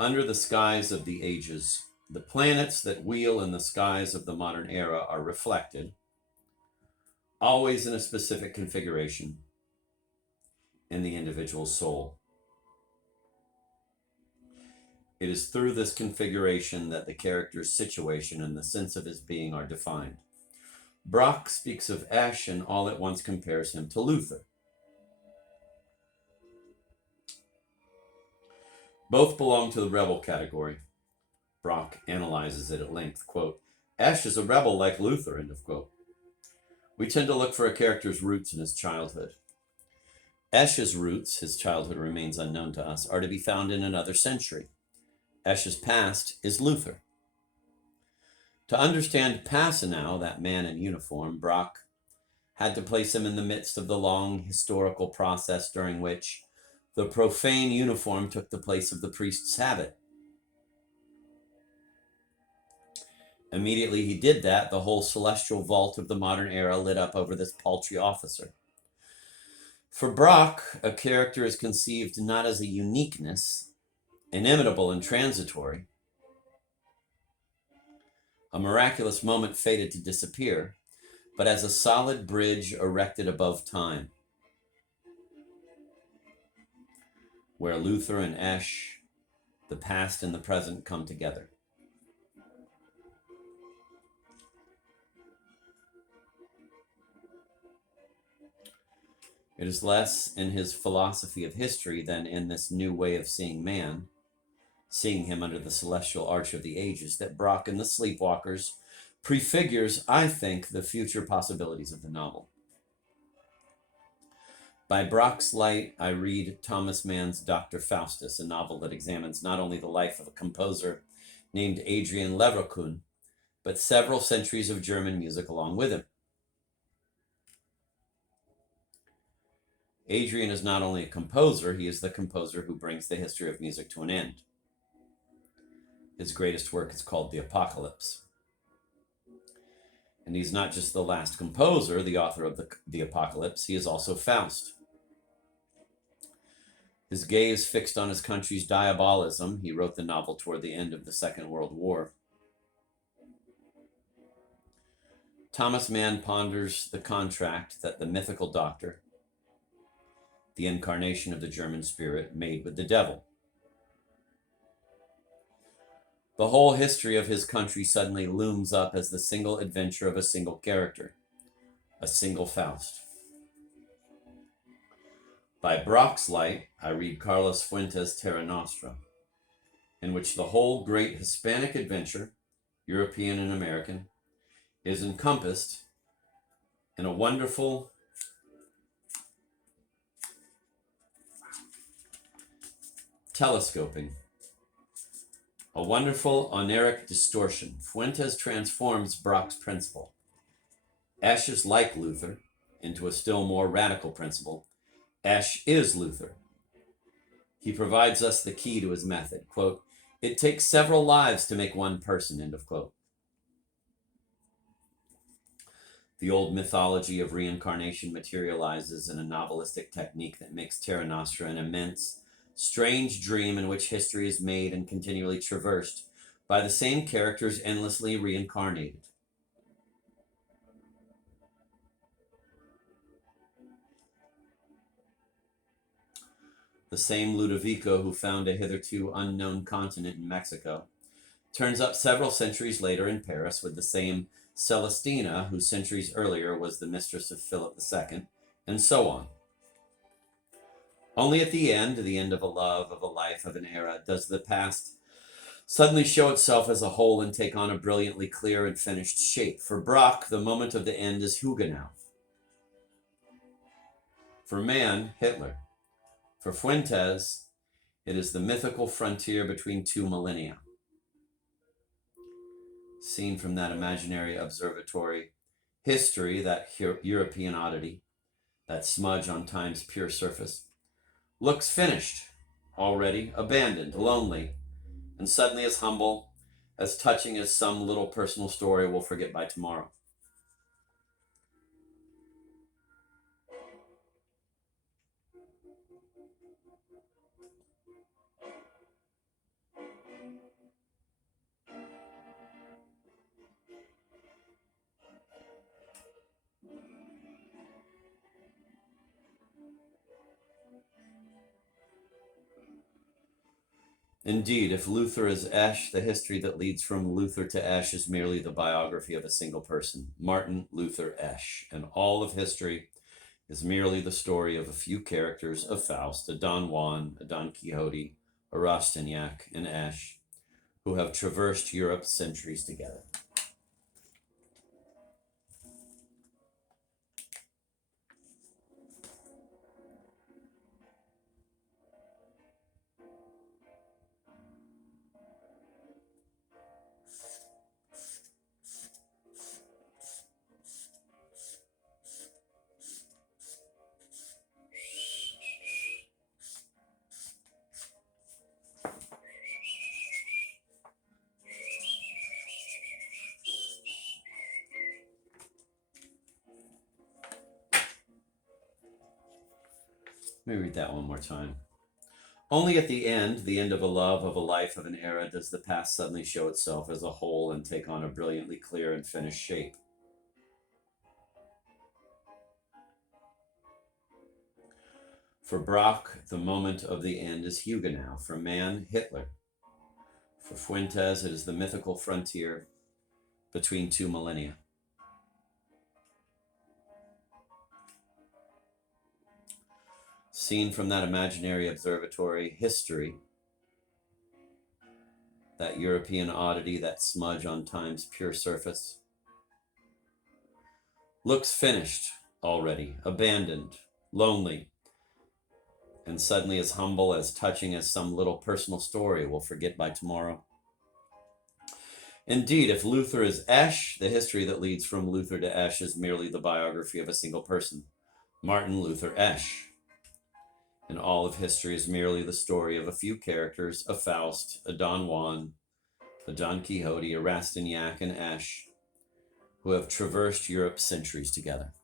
Under the skies of the ages, the planets that wheel in the skies of the modern era are reflected, always in a specific configuration, in the individual soul. It is through this configuration that the character's situation and the sense of his being are defined. Brock speaks of Esh and all at once compares him to Luther. Both belong to the rebel category. Brock analyzes it at length. Quote, Esh is a rebel like Luther, end of quote. We tend to look for a character's roots in his childhood. Esh's roots, his childhood remains unknown to us, are to be found in another century. Esh's past is Luther. To understand Passanau, that man in uniform, Brock had to place him in the midst of the long historical process during which the profane uniform took the place of the priest's habit. Immediately he did that, the whole celestial vault of the modern era lit up over this paltry officer. For Brock, a character is conceived not as a uniqueness, inimitable and transitory, a miraculous moment fated to disappear, but as a solid bridge erected above time, where Luther and Esh, the past and the present, come together. It is less in his philosophy of history than in this new way of seeing man, seeing him under the celestial arch of the ages, that Brock in The Sleepwalkers prefigures, I think, the future possibilities of the novel. By Brock's light, I read Thomas Mann's Dr. Faustus, a novel that examines not only the life of a composer named Adrian Leverkühn, but several centuries of German music along with him. Adrian is not only a composer, he is the composer who brings the history of music to an end. His greatest work is called The Apocalypse. And he's not just the last composer, the author of the Apocalypse, he is also Faust. His gaze fixed on his country's diabolism, he wrote the novel toward the end of the Second World War. Thomas Mann ponders the contract that the mythical doctor, the incarnation of the German spirit, made with the devil. The whole history of his country suddenly looms up as the single adventure of a single character, a single Faust. By Brock's light, I read Carlos Fuentes' Terra Nostra, in which the whole great Hispanic adventure, European and American, is encompassed in a wonderful telescoping, a wonderful oniric distortion. Fuentes transforms Brock's principle. Esh is like Luther into a still more radical principle. Esh is Luther. He provides us the key to his method. Quote, it takes several lives to make one person, end of quote. The old mythology of reincarnation materializes in a novelistic technique that makes Terra Nostra an immense, strange dream in which history is made and continually traversed by the same characters endlessly reincarnated. The same Ludovico who found a hitherto unknown continent in Mexico turns up several centuries later in Paris with the same Celestina who centuries earlier was the mistress of Philip II, and so on. Only at the end of a love, of a life, of an era, does the past suddenly show itself as a whole and take on a brilliantly clear and finished shape. For Brock, the moment of the end is Huguenot. For Mann, Hitler. For Fuentes, it is the mythical frontier between two millennia. Seen from that imaginary observatory, history, that European oddity, that smudge on time's pure surface, looks finished, already, abandoned, lonely, and suddenly as humble, as touching as some little personal story we'll forget by tomorrow. Indeed, if Luther is Esch, the history that leads from Luther to Esch is merely the biography of a single person, Martin Luther Esch, and all of history is merely the story of a few characters, of Faust, a Don Juan, a Don Quixote, a Rastignac, and Esch, who have traversed Europe centuries together. Let me read that one more time. Only at the end of a love, of a life, of an era, does the past suddenly show itself as a whole and take on a brilliantly clear and finished shape. For Brock, the moment of the end is Huguenot. For Mann, Hitler. For Fuentes, it is the mythical frontier between two millennia. Seen from that imaginary observatory, history, that European oddity, that smudge on time's pure surface, looks finished already, abandoned, lonely, and suddenly as humble, as touching as some little personal story we'll forget by tomorrow. Indeed, if Luther is Esch, the history that leads from Luther to Esch is merely the biography of a single person, Martin Luther Esch. And all of history is merely the story of a few characters, a Faust, a Don Juan, a Don Quixote, a Rastignac, and Esch, who have traversed Europe centuries together.